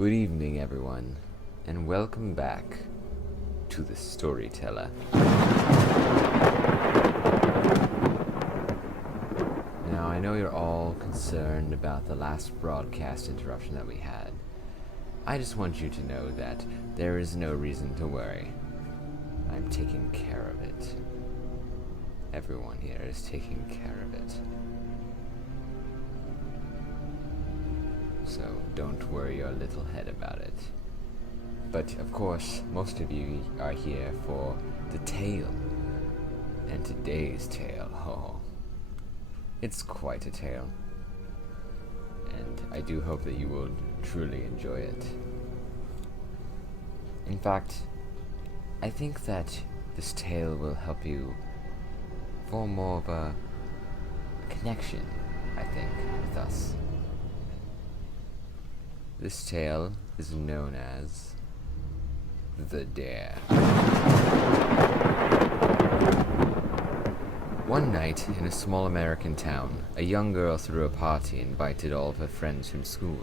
Good evening, everyone, and welcome back to the Storyteller. Now, I know you're all concerned about the last broadcast interruption that we had. I just want you to know that there is no reason to worry. I'm taking care of it. Everyone here is taking care of it. So don't worry your little head about it. But of course, most of you are here for the tale. And today's tale, it's quite a tale. And I do hope that you will truly enjoy it. In fact, I think that this tale will help you form more of a connection, I think, with us. This tale is known as The Dare. One night, in a small American town, a young girl threw a party and invited all of her friends from school.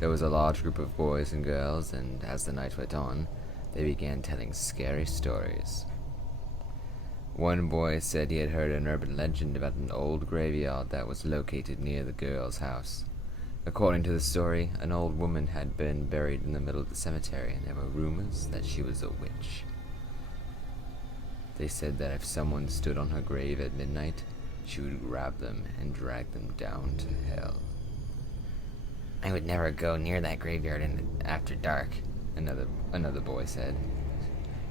There was a large group of boys and girls, and as the night went on, they began telling scary stories. One boy said he had heard an urban legend about an old graveyard that was located near the girl's house. According to the story, an old woman had been buried in the middle of the cemetery, and there were rumors that she was a witch. They said that if someone stood on her grave at midnight, she would grab them and drag them down to hell. "I would never go near that graveyard after dark," another boy said.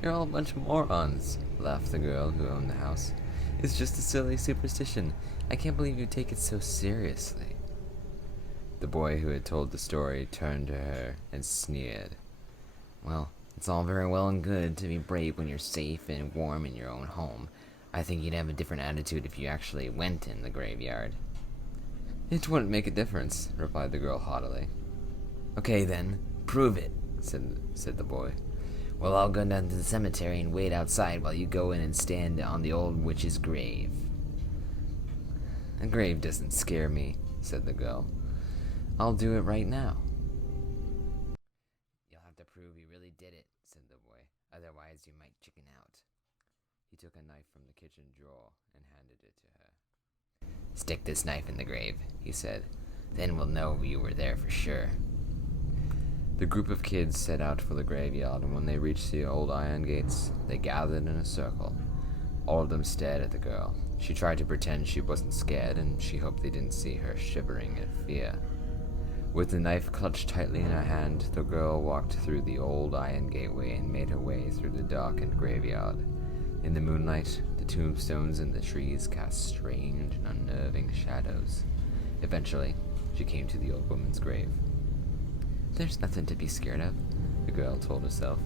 "You're all a bunch of morons," laughed the girl who owned the house. "It's just a silly superstition. I can't believe you take it so seriously." The boy who had told the story turned to her and sneered. "Well, it's all very well and good to be brave when you're safe and warm in your own home. I think you'd have a different attitude if you actually went in the graveyard." "It wouldn't make a difference," replied the girl haughtily. "Okay then, prove it," said the boy. "Well, I'll go down to the cemetery and wait outside while you go in and stand on the old witch's grave." "A grave doesn't scare me," said the girl. "I'll do it right now." "You'll have to prove you really did it," said the boy. "Otherwise you might chicken out." He took a knife from the kitchen drawer and handed it to her. "Stick this knife in the grave," he said. "Then we'll know you were there for sure." The group of kids set out for the graveyard, and when they reached the old iron gates, they gathered in a circle. All of them stared at the girl. She tried to pretend she wasn't scared, and she hoped they didn't see her shivering in fear. With the knife clutched tightly in her hand, the girl walked through the old iron gateway and made her way through the darkened graveyard. In the moonlight, the tombstones and the trees cast strange and unnerving shadows. Eventually, she came to the old woman's grave. "There's nothing to be scared of," the girl told herself.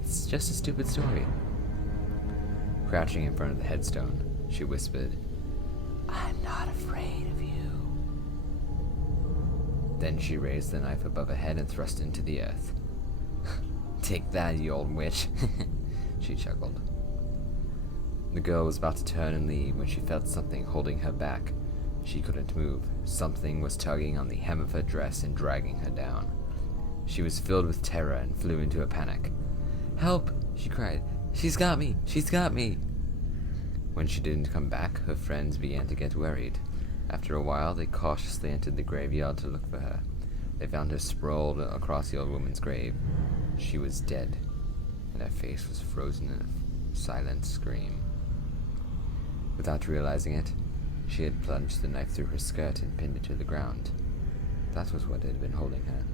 "It's just a stupid story." Crouching in front of the headstone, she whispered, "I'm not afraid of you." Then she raised the knife above her head and thrust it into the earth. "Take that, you old witch," she chuckled. The girl was about to turn and leave when she felt something holding her back. She couldn't move. Something was tugging on the hem of her dress and dragging her down. She was filled with terror and flew into a panic. "Help!" she cried. "She's got me! She's got me!" When she didn't come back, her friends began to get worried. After a while, they cautiously entered the graveyard to look for her. They found her sprawled across the old woman's grave. She was dead, and her face was frozen in a silent scream. Without realizing it, she had plunged the knife through her skirt and pinned it to the ground. That was what had been holding her.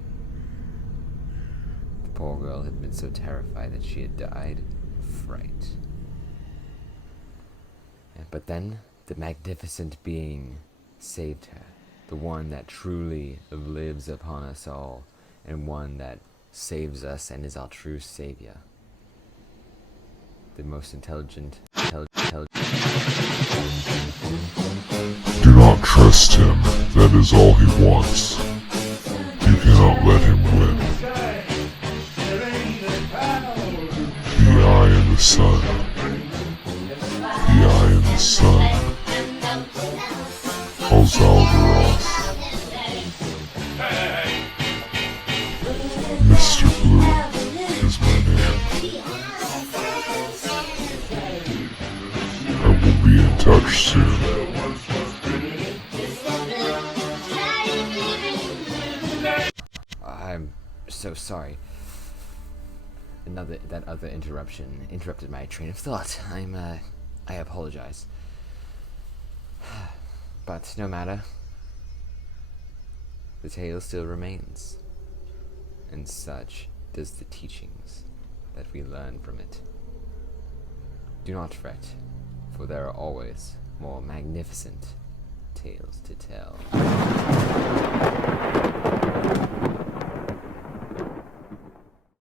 The poor girl had been so terrified that she had died of fright. But then, the magnificent being saved her, the one that truly lives upon us all, and one that saves us and is our true savior. The most intelligent. Do not trust him, that is all he wants. You cannot let him win. The eye and the sun. The eye and the sun. Alvin. so sorry. That other interruption interrupted my train of thought. I apologize. But no matter. The tale still remains. And such does the teachings that we learn from it. Do not fret, for there are always more magnificent tales to tell.